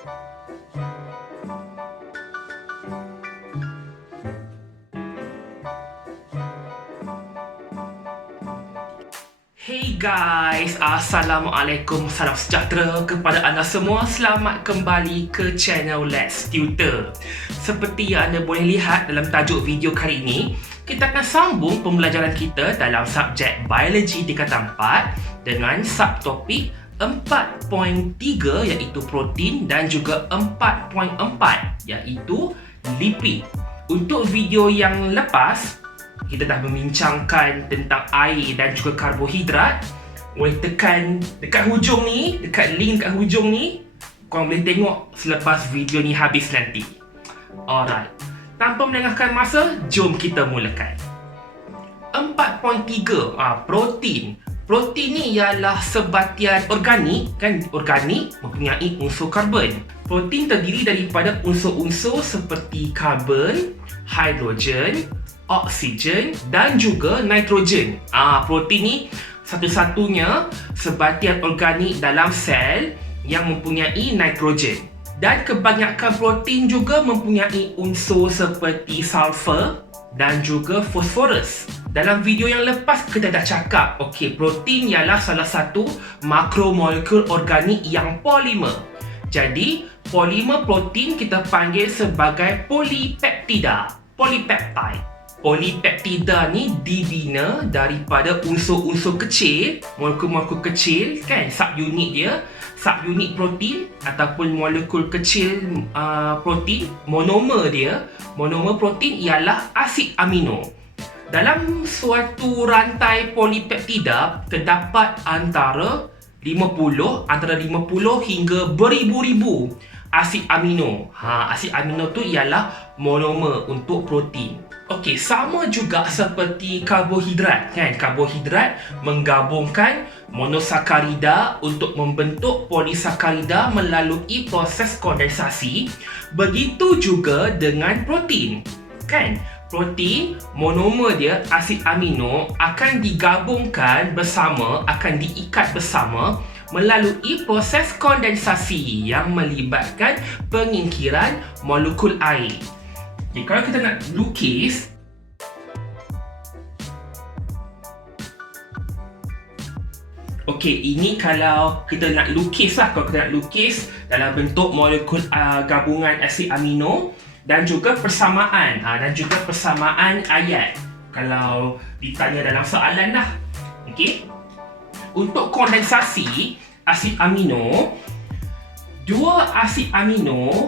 Hey guys, Assalamualaikum, salam sejahtera kepada anda semua. Selamat kembali ke channel Let's Tutor. Seperti yang anda boleh lihat dalam tajuk video kali ini, kita akan sambung pembelajaran kita dalam subjek Biologi tingkatan 4 dengan subtopik 4.3 iaitu protein dan juga 4.4 iaitu lipid. Untuk video yang lepas, kita dah membincangkan tentang air dan juga karbohidrat. Boleh tekan dekat hujung ni, dekat link dekat hujung ni, korang boleh tengok selepas video ni habis nanti. Alright, tanpa melengahkan masa, jom kita mulakan. 4.3 protein. Protein ni ialah sebatian organik, kan? Organik mempunyai unsur karbon. Protein terdiri daripada unsur-unsur seperti karbon, hidrogen, oksigen dan juga nitrogen. Protein ni satu-satunya sebatian organik dalam sel yang mempunyai nitrogen. Dan kebanyakan protein juga mempunyai unsur seperti sulfur dan juga fosforus. Dalam video yang lepas kita dah cakap, protein ialah salah satu makromolekul organik yang polimer. Jadi, polimer protein kita panggil sebagai polipeptida, polipeptide. Polipeptida ni dibina daripada unsur-unsur kecil, molekul-molekul kecil, kan, subunit dia, subunit protein ataupun molekul kecil protein. Monomer dia, monomer protein ialah asid amino. Dalam suatu rantai polipeptida terdapat antara 50 hingga beribu-ribu asid amino. Asid amino tu ialah monomer untuk protein. Sama juga seperti karbohidrat, kan? Karbohidrat menggabungkan monosakarida untuk membentuk polisakarida melalui proses kondensasi. Begitu juga dengan protein, kan? Protein, monomer dia, asid amino akan digabungkan bersama, akan diikat bersama melalui proses kondensasi yang melibatkan pengingkiran molekul air. Kalau kita nak lukis, ini kalau kita nak lukis lah, kalau kita nak lukis dalam bentuk molekul gabungan asid amino dan juga persamaan ayat kalau ditanya dalam soalan lah. Untuk kondensasi asid amino, dua asid amino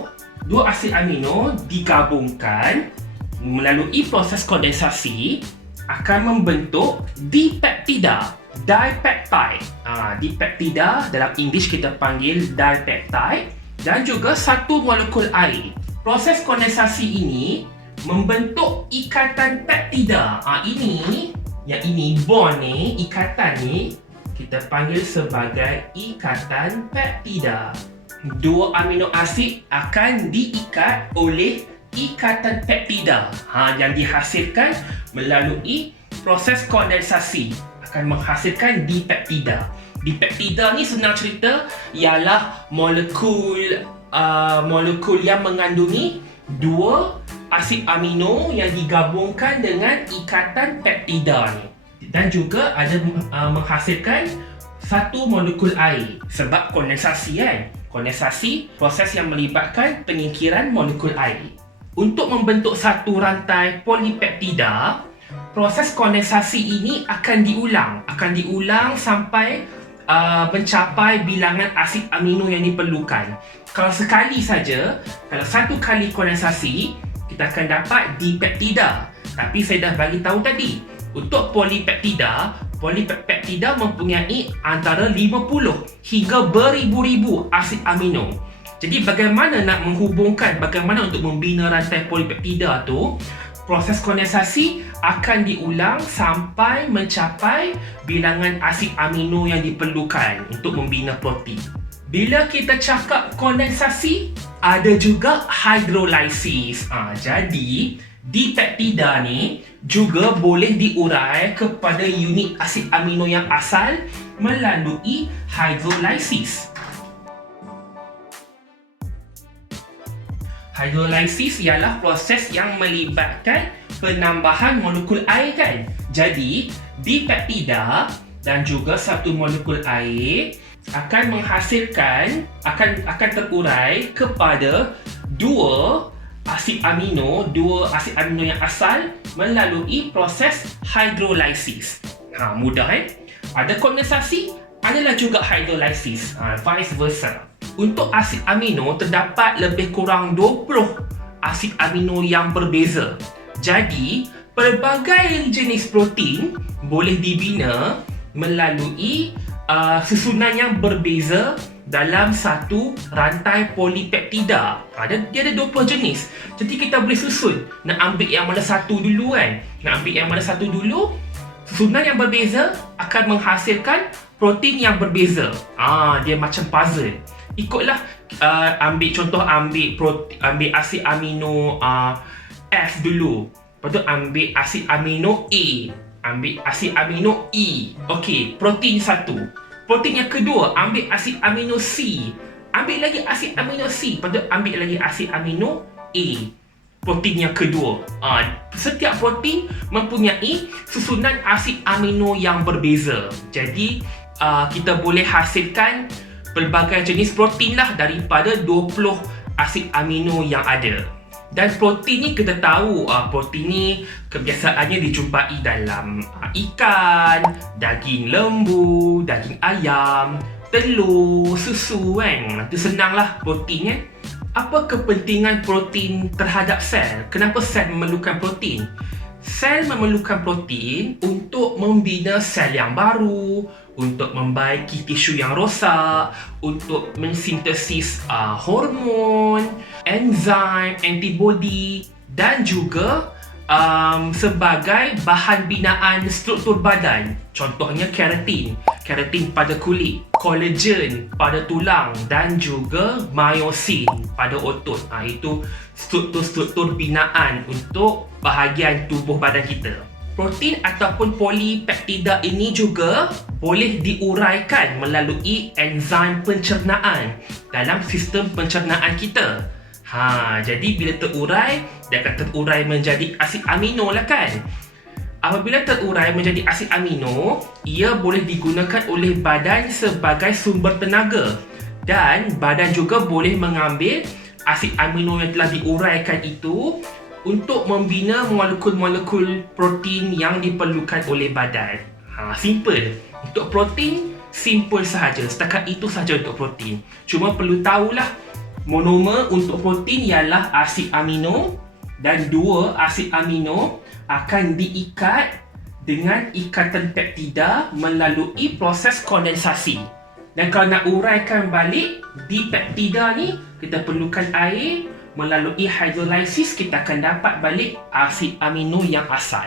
digabungkan melalui proses kondensasi akan membentuk dipeptida, dipeptide. Dipeptida dalam English kita panggil dipeptide dan juga satu molekul air. Proses kondensasi ini membentuk ikatan peptida. Ini bond ni, ikatan ni kita panggil sebagai ikatan peptida. Dua amino asid akan diikat oleh ikatan peptida yang dihasilkan melalui proses kondensasi akan menghasilkan dipeptida. Dipeptida ni senang cerita ialah molekul yang mengandungi dua asid amino yang digabungkan dengan ikatan peptida ni dan juga ada menghasilkan satu molekul air sebab kondensasi, kan? Kondensasi, proses yang melibatkan pengingkiran molekul air. Untuk membentuk satu rantai polipeptida, proses kondensasi ini akan diulang sampai mencapai bilangan asid amino yang diperlukan. Kalau sekali saja, kalau satu kali kondensasi, kita akan dapat dipeptida. Tapi saya dah bagi tahu tadi, untuk polipeptida mempunyai antara 50 hingga beribu-ribu asid amino. Jadi bagaimana nak menghubungkan, bagaimana untuk membina rantai polipeptida tu? Proses kondensasi akan diulang sampai mencapai bilangan asid amino yang diperlukan untuk membina protein. Bila kita cakap kondensasi, ada juga hydrolysis. Jadi dipeptida ni juga boleh diurai kepada unit asid amino yang asal melalui hydrolysis. Hydrolysis ialah proses yang melibatkan penambahan molekul air kan. Jadi, dipeptida dan juga satu molekul air akan menghasilkan, akan terurai kepada dua asid amino yang asal melalui proses hydrolysis. Mudah Ada kondensasi, adalah juga hydrolysis, vice versa. Untuk asid amino terdapat lebih kurang 20 asid amino yang berbeza. Jadi, pelbagai jenis protein boleh dibina melalui susunan yang berbeza dalam satu rantai polipeptida. Dia ada 20 jenis. Jadi kita boleh susun. Nak ambil yang mana satu dulu susunan yang berbeza akan menghasilkan protein yang berbeza. Dia macam puzzle. Ikutlah, ambil asid amino F dulu. Lepas tu ambil asid amino A, ambil asid amino E. Okey, protein satu. Protein yang kedua, ambil asid amino C, ambil lagi asid amino C, lepas tu ambil lagi asid amino A. Protein yang kedua. Setiap protein mempunyai susunan asid amino yang berbeza. Jadi kita boleh hasilkan pelbagai jenis protein lah daripada 20 asid amino yang ada. Dan protein ni kita tahu, protein ni kebiasaannya dijumpai dalam ikan, daging lembu, daging ayam, telur, susu kan. Itu senanglah proteinnya. Apa kepentingan protein terhadap sel? Kenapa sel memerlukan protein? Sel memerlukan protein untuk membina sel yang baru, untuk membaiki tisu yang rosak, untuk mensintesis hormon, enzim, antibody dan juga sebagai bahan binaan struktur badan. Contohnya keratin pada kulit, kolagen pada tulang dan juga myosin pada otot. Itu struktur-struktur binaan untuk bahagian tubuh badan kita. Protein ataupun polipeptida ini juga boleh diuraikan melalui enzim pencernaan dalam sistem pencernaan kita. Jadi bila terurai, dia akan terurai menjadi asid amino lah kan. Apabila terurai menjadi asid amino, ia boleh digunakan oleh badan sebagai sumber tenaga. Dan badan juga boleh mengambil asid amino yang telah diuraikan itu untuk membina molekul-molekul protein yang diperlukan oleh badan. Simple. Untuk protein, simple sahaja. Setakat itu sahaja untuk protein. Cuma perlu tahulah, monomer untuk protein ialah asid amino dan dua asid amino akan diikat dengan ikatan peptida melalui proses kondensasi. Dan kalau nak uraikan balik di peptida ni, kita perlukan air. Melalui hydrolysis, kita akan dapat balik asid amino yang asal.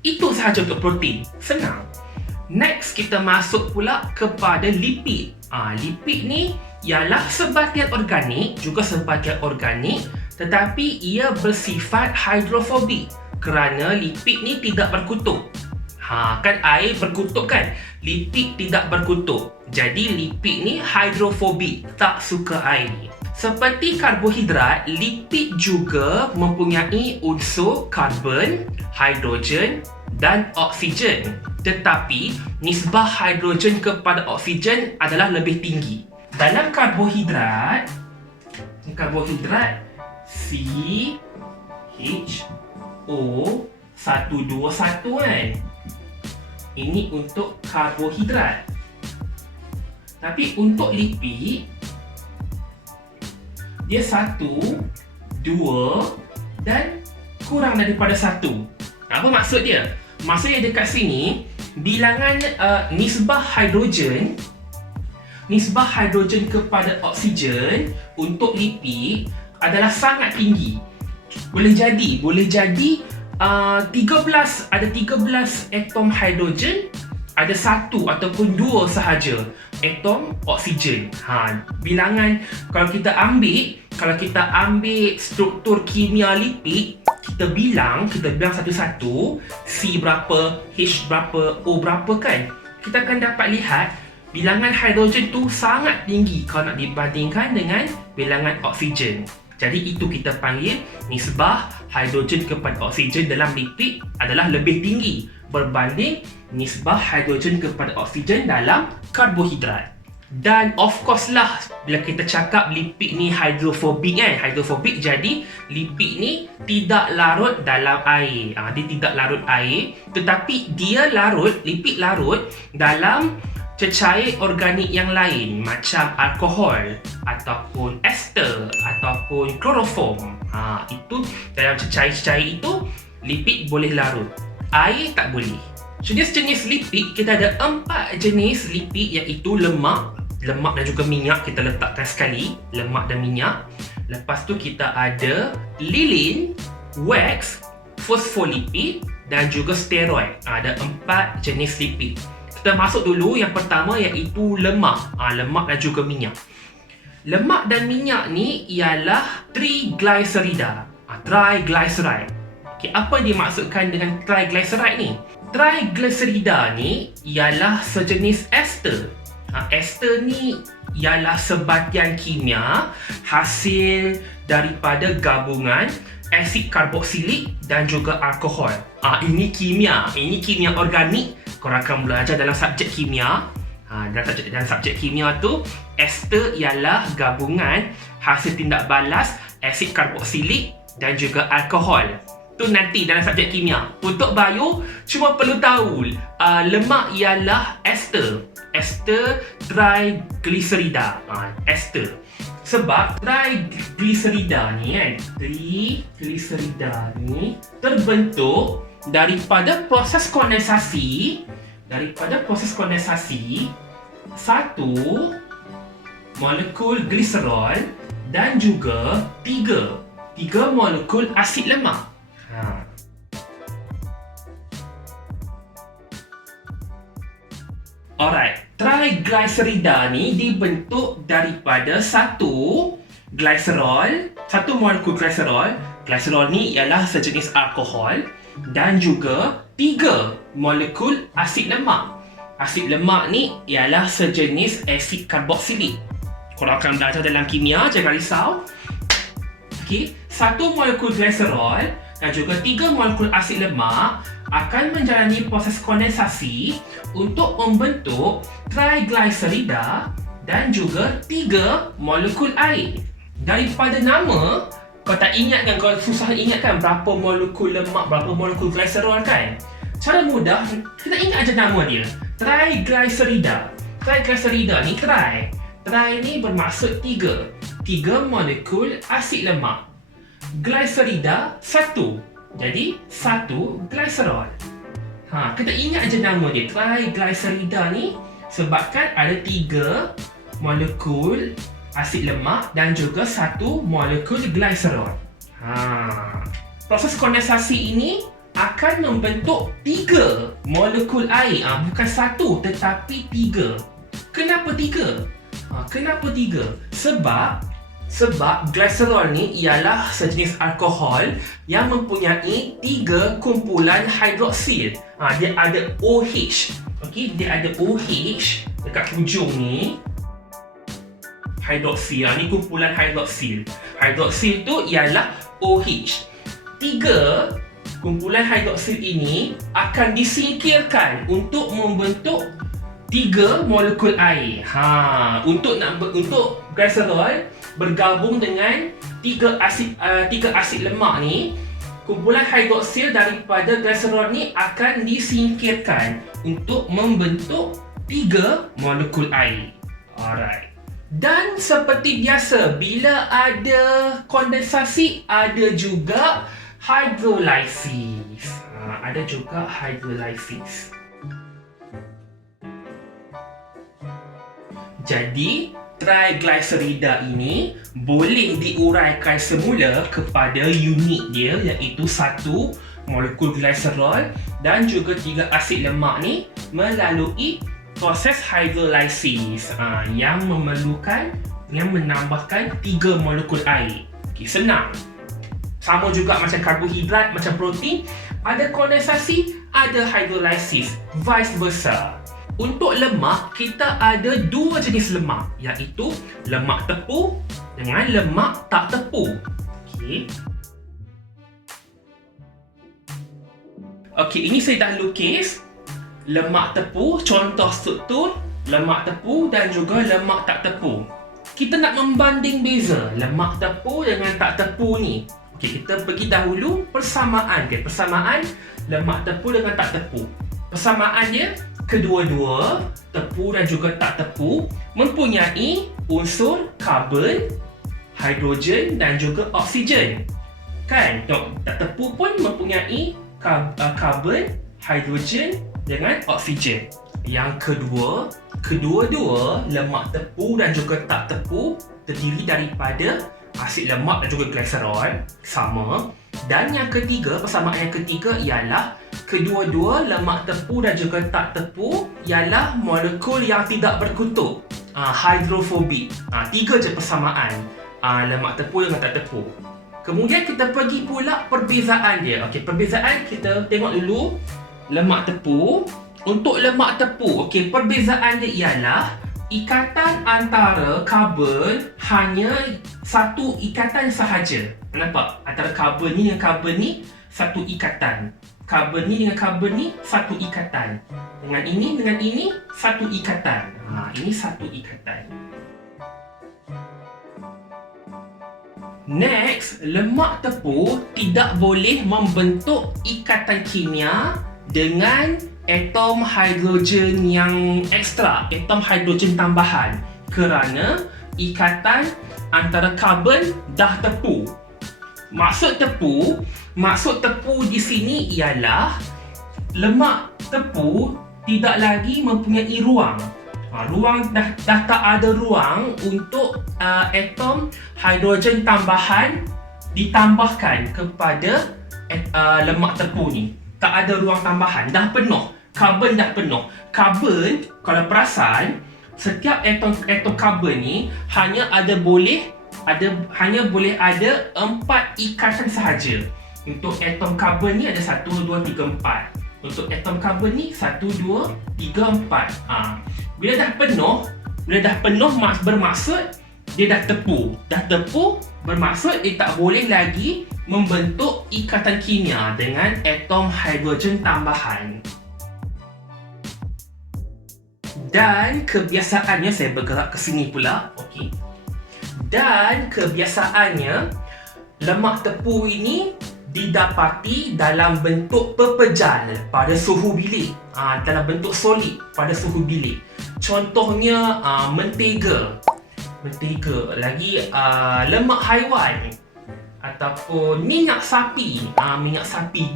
Itu sahaja untuk protein. Senang. Next, kita masuk pula kepada lipid. Lipid ni ialah sebahagian organik, tetapi ia bersifat hidrofobik kerana lipid ni tidak berkutub. Kan air berkutub kan? Lipid tidak berkutub. Jadi lipid ni hidrofobik, tak suka air. Seperti karbohidrat, lipid juga mempunyai unsur karbon, hidrogen dan oksigen. Tetapi nisbah hidrogen kepada oksigen adalah lebih tinggi. Dalam karbohidrat CH2O121 kan. Ini untuk karbohidrat. Tapi untuk lipid, dia 1, 2 dan kurang daripada 1. Apa maksud dia? Maksudnya dekat sini, bilangan nisbah hidrogen kepada oksigen untuk lipid adalah sangat tinggi. Boleh jadi 13 atom hidrogen, ada 1 ataupun 2 sahaja atom oksigen. Bilangan kalau kita ambil struktur kimia lipid, kita bilang satu-satu, C berapa, H berapa, O berapa kan. Kita akan dapat lihat bilangan hidrogen tu sangat tinggi kalau nak dibandingkan dengan bilangan oksigen. Jadi itu kita panggil nisbah hidrogen kepada oksigen dalam lipid adalah lebih tinggi berbanding nisbah hidrogen kepada oksigen dalam karbohidrat. Dan of course lah, bila kita cakap lipid ni hidrofobik kan, hidrofobik jadi lipid ni tidak larut dalam air. Dia tidak larut air, tetapi dia larut, lipid larut dalam cecair organik yang lain macam alkohol ataupun ester ataupun kloroform. Itu dalam cecair-cecair itu lipid boleh larut, air tak boleh. Jenis-jenis lipid, kita ada 4 jenis lipid, iaitu lemak dan juga minyak. Kita letakkan sekali lemak dan minyak. Lepas tu kita ada lilin, wax, fosfolipid dan juga steroid. Ada 4 jenis lipid. Kita masuk dulu yang pertama, iaitu lemak. Lemak dan juga minyak. Lemak dan minyak ni ialah triglycerida, triglyceride. Apa yang dimaksudkan dengan triglyceride ni? Triglycerida ni ialah sejenis ester. Ester ni ialah sebatian kimia hasil daripada gabungan asid karboksilik dan juga alkohol. Ini kimia organik. Korang akan belajar dalam subjek kimia. Dalam subjek kimia tu, ester ialah gabungan hasil tindak balas asid karboksilik dan juga alkohol. Tu nanti dalam subjek kimia. Untuk bio, cuma perlu tahu lemak ialah ester. Ester triglycerida. Ester. Sebab triglycerida ni kan, triglycerida ni terbentuk daripada proses kondensasi. Satu molekul gliserol dan juga tiga molekul asid lemak. Alright, triglycerida ni dibentuk daripada satu molekul gliserol. Gliserol ni ialah sejenis alkohol dan juga 3 molekul asid lemak. Asid lemak ni ialah sejenis asid karboksilik. Korang akan belajar dalam kimia, jangan risau. Okey, 1 molekul gliserol dan juga 3 molekul asid lemak akan menjalani proses kondensasi untuk membentuk triglycerida dan juga 3 molekul air. Daripada nama, kau tak ingat kan, kau susah ingat kan berapa molekul lemak, berapa molekul gliserol kan? Cara mudah, kita ingat aja nama dia, triglycerida. Triglycerida ni tri ni bermaksud 3 molekul asid lemak. Glicerida 1, jadi 1 gliserol. Kita ingat aja nama dia, triglycerida ni, sebabkan ada 3 molekul asid lemak dan juga 1 molekul gliserol. Proses kondensasi ini akan membentuk 3 molekul air. Bukan 1 tetapi 3. Kenapa 3? Kenapa 3? Sebab gliserol ni ialah sejenis alkohol yang mempunyai 3 kumpulan hidroksil. Dia ada OH. Okey, dia ada OH dekat hujung ni. Hidroksil, ni kumpulan hidroksil. Hidroksil tu ialah OH. 3 kumpulan hidroksil ini akan disingkirkan untuk membentuk 3 molekul air. Untuk gliserol bergabung dengan 3 asid lemak ni, kumpulan hidroksil daripada gliserol ni akan disingkirkan untuk membentuk 3 molekul air. Alright. Dan seperti biasa, bila ada kondensasi, ada juga hydrolysis. Jadi, triglycerida ini boleh diuraikan semula kepada unit dia, iaitu 1 molekul gliserol dan juga 3 asid lemak ni melalui proses hydrolysis yang menambahkan 3 molekul air. Senang. Sama juga macam karbohidrat, macam protein, ada kondensasi, ada hydrolysis, vice versa. Untuk lemak, kita ada 2 jenis lemak, iaitu lemak tepu dengan lemak tak tepu. Okey. Okey, ini saya dah lukis lemak tepu, contoh struktur lemak tepu dan juga lemak tak tepu. Kita nak membanding beza lemak tepu dengan tak tepu ni. Okey, kita pergi dahulu persamaan dia. Persamaan lemak tepu dengan tak tepu. Persamaan dia, kedua-dua tepu dan juga tak tepu mempunyai unsur karbon, hidrogen dan juga oksigen. Kan? Tak tepu pun mempunyai karbon, hidrogen dengan oksigen. Yang kedua, kedua-dua lemak tepu dan juga tak tepu terdiri daripada asid lemak dan juga glycerol sama. Dan yang ketiga, persamaan yang ketiga ialah kedua-dua lemak tepu dan juga tak tepu ialah molekul yang tidak berkutub, hidrofobik. Tiga je persamaan lemak tepu dengan tak tepu. Kemudian kita pergi pula perbezaan dia. Okey, perbezaan kita tengok dulu lemak tepu. Untuk lemak tepu, okey, perbezaan dia ialah ikatan antara karbon hanya satu ikatan sahaja. Nampak? Antara karbon ni dengan karbon ni satu ikatan. Karbon ni dengan karbon ni satu ikatan. Dengan ini satu ikatan. Ini satu ikatan. Next, lemak tepu tidak boleh membentuk ikatan kimia dengan atom hidrogen yang ekstra, atom hidrogen tambahan, kerana ikatan antara karbon dah tepu. Maksud tepu di sini ialah lemak tepu tidak lagi mempunyai ruang. Ruang dah tak ada ruang untuk atom hidrogen tambahan ditambahkan kepada lemak tepu ni. Tak ada ruang tambahan, dah penuh. Karbon dah penuh. Karbon, kalau perasan, setiap atom karbon ni hanya boleh ada 4 ikatan sahaja. Untuk atom karbon ni ada 1, 2, 3, 4. Untuk atom karbon ni 1, 2, 3, 4. Bila dah penuh bermaksud dia dah tepu. Dah tepu bermaksud dia tak boleh lagi membentuk ikatan kimia dengan atom hidrogen tambahan. Dan kebiasaannya, saya bergerak ke sini pula. Okey. Dan kebiasaannya lemak tepu ini didapati dalam bentuk pepejal pada suhu bilik, dalam bentuk solid pada suhu bilik. Contohnya mentega, lagi lemak haiwan ataupun minyak sapi,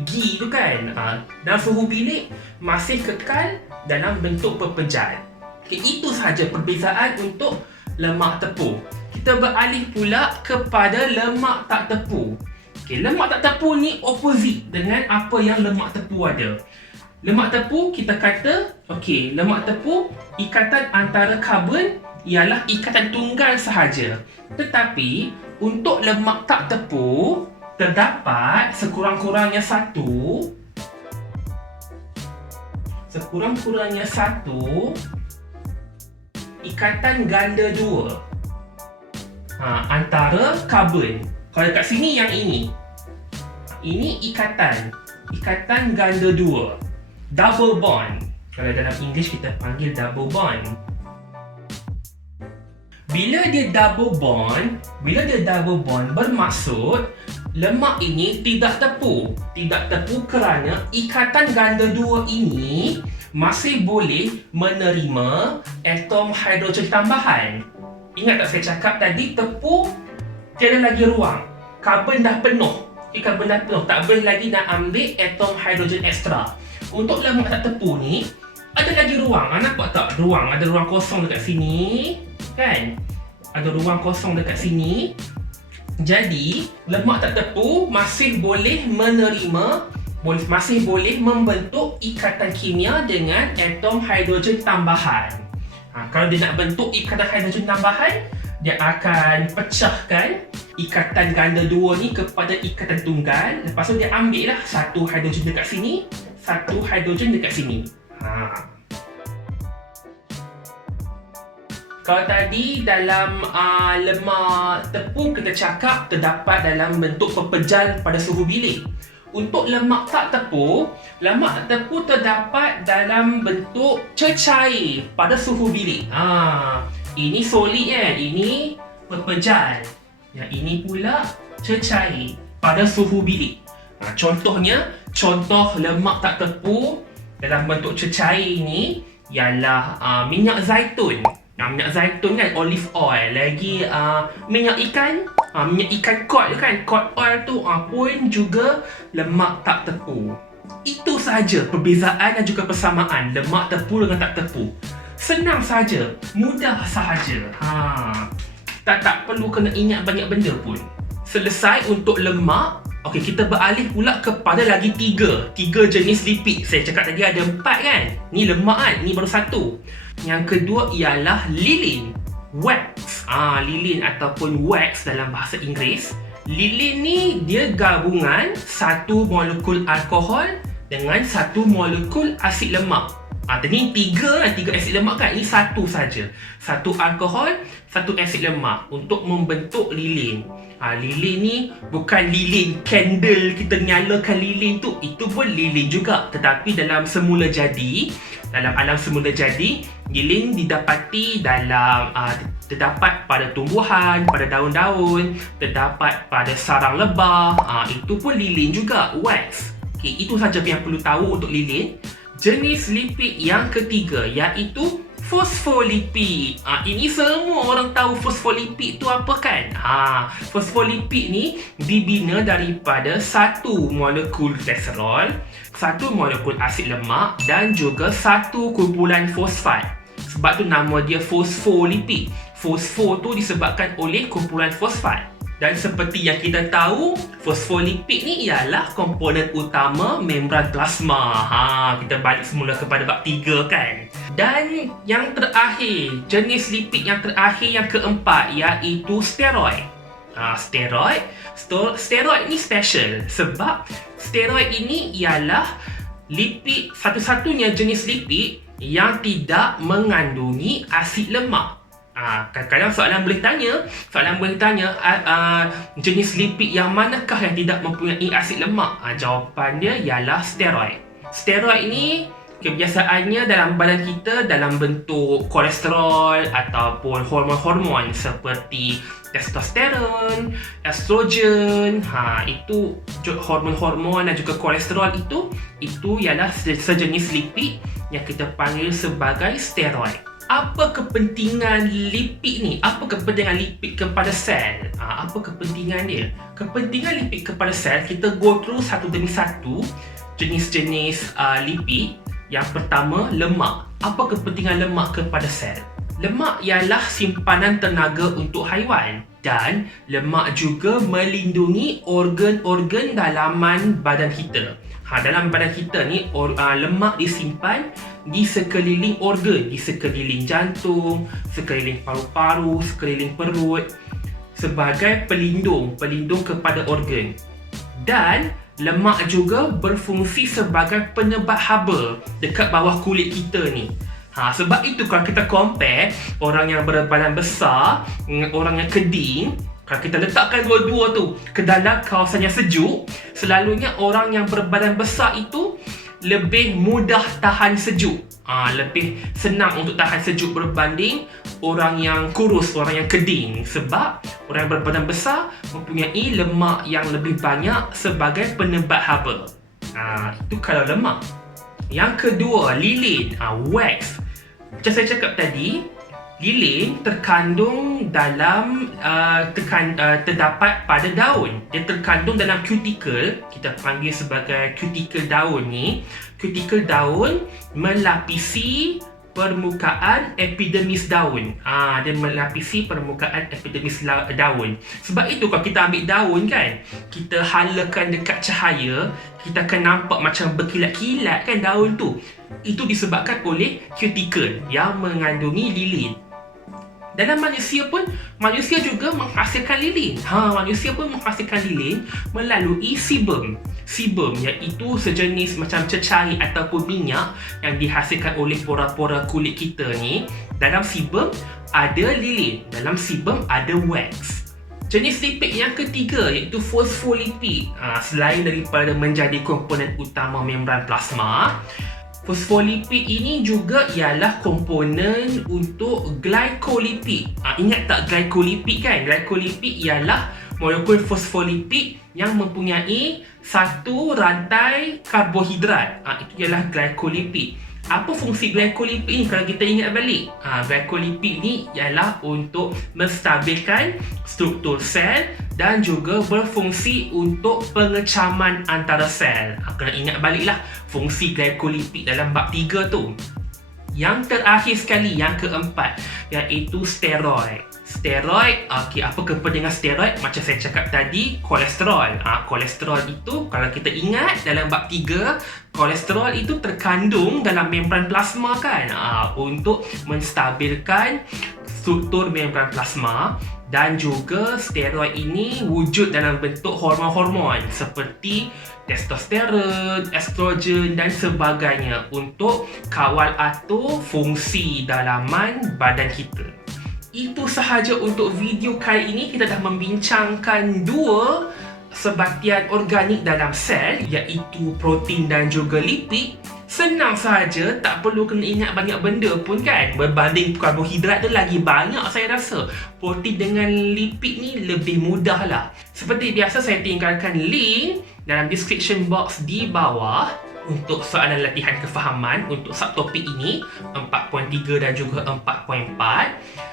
ghee tu kan, dalam suhu bilik masih kekal dalam bentuk pepejal. Okay, itu sahaja perbezaan untuk lemak tepu. Kita beralih pula kepada lemak tak tepu. Okay, lemak tak tepu ni opposite dengan apa yang lemak tepu ada. Lemak tepu kita kata, lemak tepu ikatan antara karbon ialah ikatan tunggal sahaja. Tetapi untuk lemak tak tepu terdapat sekurang-kurangnya satu ikatan ganda dua antara karbon. Kalau kat sini yang ini ikatan ganda dua, double bond. Kalau dalam English kita panggil double bond. Bila dia double bond bermaksud lemak ini tidak tepu. Tidak tepu kerana ikatan ganda dua ini masih boleh menerima atom hidrogen tambahan. Ingat tak saya cakap tadi, tepu tiada lagi ruang. Karbon dah penuh. Tak boleh lagi nak ambil atom hidrogen ekstra. Untuk lemak tak tepu ni ada lagi ruang. Nampak tak ruang? Ada ruang kosong dekat sini, kan? Ada ruang kosong dekat sini. Jadi lemak tak tepu masih boleh membentuk ikatan kimia dengan atom hidrogen tambahan. Kalau dia nak bentuk ikatan hidrogen tambahan, dia akan pecahkan ikatan ganda dua ni kepada ikatan tunggal. Lepas tu dia ambil lah satu hidrogen dekat sini, satu hidrogen dekat sini. Kalau tadi dalam lemak tepung kita cakap terdapat dalam bentuk pepejal pada suhu bilik. Untuk lemak tak tepung terdapat dalam bentuk cecair pada suhu bilik. Ini solid kan, ini pepejal. Yang ini pula cecair pada suhu bilik. Contohnya, contoh lemak tak tepung dalam bentuk cecair ini ialah minyak zaitun. Minyak zaitun kan, olive oil. Lagi minyak ikan, minyak ikan cod kan, cod oil tu pun juga lemak tak tepung. Itu sahaja perbezaan dan juga persamaan lemak tepung dengan tak tepung. Senang saja, mudah sahaja. Tak perlu kena ingat banyak benda pun. Selesai untuk lemak. Okey, kita beralih pula kepada lagi tiga jenis lipid. Saya cakap tadi ada 4 kan. Ni lemak kan, ni baru 1. Yang kedua ialah lilin, wax. Lilin ataupun wax dalam bahasa Inggeris. Lilin ni dia gabungan satu molekul alkohol dengan satu molekul asid lemak. Tadi 3 asid lemak kan, ini 1 saja. 1 alkohol, 1 asid lemak untuk membentuk lilin. Lilin ni bukan lilin candle kita nyalakan lilin tu, itu pun lilin juga, tetapi dalam semula jadi, dalam alam semula jadi, lilin didapati dalam terdapat pada tumbuhan, pada daun-daun, terdapat pada sarang lebah. Itu pun lilin juga, wax. Itu saja yang perlu tahu untuk lilin. Jenis lipid yang ketiga iaitu fosfolipid. Ini semua orang tahu fosfolipid tu apa kan? Fosfolipid ni dibina daripada satu molekul kolesterol, satu molekul asid lemak dan juga satu kumpulan fosfat. Sebab tu nama dia fosfolipid. Fosfor tu disebabkan oleh kumpulan fosfat. Dan seperti yang kita tahu, fosfolipid ni ialah komponen utama membran plasma. Kita balik semula kepada bab 3 kan. Dan yang terakhir, jenis lipid yang terakhir yang keempat iaitu steroid. Steroid ni special sebab steroid ini ialah lipid, satu-satunya jenis lipid yang tidak mengandungi asid lemak. Kadang-kadang soalan boleh tanya jenis lipid yang manakah yang tidak mempunyai asid lemak? Jawapan dia ialah steroid. Steroid ni kebiasaannya dalam badan kita dalam bentuk kolesterol ataupun hormon-hormon seperti testosteron, estrogen. Itu hormon-hormon dan juga kolesterol itu ialah sejenis lipid yang kita panggil sebagai steroid. Apa kepentingan lipid ni? Apa kepentingan lipid kepada sel? Apa kepentingan dia? Kepentingan lipid kepada sel, kita go through satu demi satu jenis-jenis lipid. Yang pertama, lemak. Apa kepentingan lemak kepada sel? Lemak ialah simpanan tenaga untuk haiwan dan lemak juga melindungi organ-organ dalaman badan kita. Dalam badan kita ni lemak disimpan di sekeliling organ, di sekeliling jantung, sekeliling paru-paru, sekeliling perut sebagai pelindung kepada organ. Dan lemak juga berfungsi sebagai penebat haba dekat bawah kulit kita ni. Sebab itu kalau kita compare orang yang berbadan besar dengan orang yang keding, kalau kita letakkan dua-dua tu ke dalam kawasan yang sejuk, selalunya orang yang berbadan besar itu lebih mudah tahan sejuk. Lebih senang untuk tahan sejuk berbanding orang yang kurus, orang yang keding. Sebab orang yang berbadan besar mempunyai lemak yang lebih banyak sebagai penebat haba. Itu kalau lemak. Yang kedua, lilin, wax. Macam saya cakap tadi, lilin terkandung dalam terdapat pada daun. Dia terkandung dalam cuticle, kita panggil sebagai cuticle daun ni. Cuticle daun melapisi permukaan epidermis daun. Dia melapisi permukaan epidermis daun. Sebab itu kalau kita ambil daun kan, kita halakan dekat cahaya, kita akan nampak macam berkilat-kilat kan daun tu. Itu disebabkan oleh cuticle yang mengandungi lilin. Dalam manusia pun, manusia juga menghasilkan lilin. Manusia pun menghasilkan lilin melalui sebum. Sebum iaitu sejenis macam cecair ataupun minyak yang dihasilkan oleh pora-pora kulit kita ni. Dalam sebum ada lilin, dalam sebum ada wax. Jenis lipid yang ketiga iaitu fosfolipid. Selain daripada menjadi komponen utama membran plasma, fosfolipid ini juga ialah komponen untuk glycolipid. Ingat tak glycolipid kan? Glycolipid ialah molekul fosfolipid yang mempunyai satu rantai karbohidrat. Itu ialah glycolipid. Apa fungsi glycolipid ni kalau kita ingat balik? Glycolipid ni ialah untuk menstabilkan struktur sel dan juga berfungsi untuk pengecaman antara sel. Kena ingat baliklah fungsi glycolipid dalam bab 3 tu. Yang terakhir sekali, yang keempat, iaitu steroid. Steroid, apa kepentingan steroid? Macam saya cakap tadi, kolesterol. Kolesterol itu, kalau kita ingat dalam bab 3, kolesterol itu terkandung dalam membran plasma kan? Untuk menstabilkan struktur membran plasma. Dan juga steroid ini wujud dalam bentuk hormon-hormon seperti testosteron, estrogen dan sebagainya untuk kawal atur fungsi dalaman badan kita. Itu sahaja untuk video kali ini. Kita dah membincangkan dua sebatian organik dalam sel, iaitu protein dan juga lipid. Senang sahaja, tak perlu kena ingat banyak benda pun kan. Berbanding karbohidrat tu lagi banyak saya rasa. Protein dengan lipid ni lebih mudah lah. Seperti biasa, saya tinggalkan link dalam description box di bawah untuk soalan latihan kefahaman untuk subtopik ini 4.3 dan juga 4.4.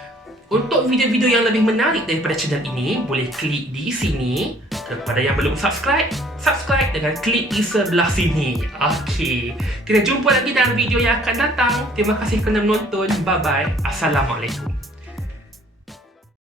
Untuk video-video yang lebih menarik daripada channel ini, boleh klik di sini. Kepada yang belum subscribe, subscribe dengan klik di sebelah sini. Okey, kita jumpa lagi dalam video yang akan datang. Terima kasih kerana menonton. Bye-bye. Assalamualaikum.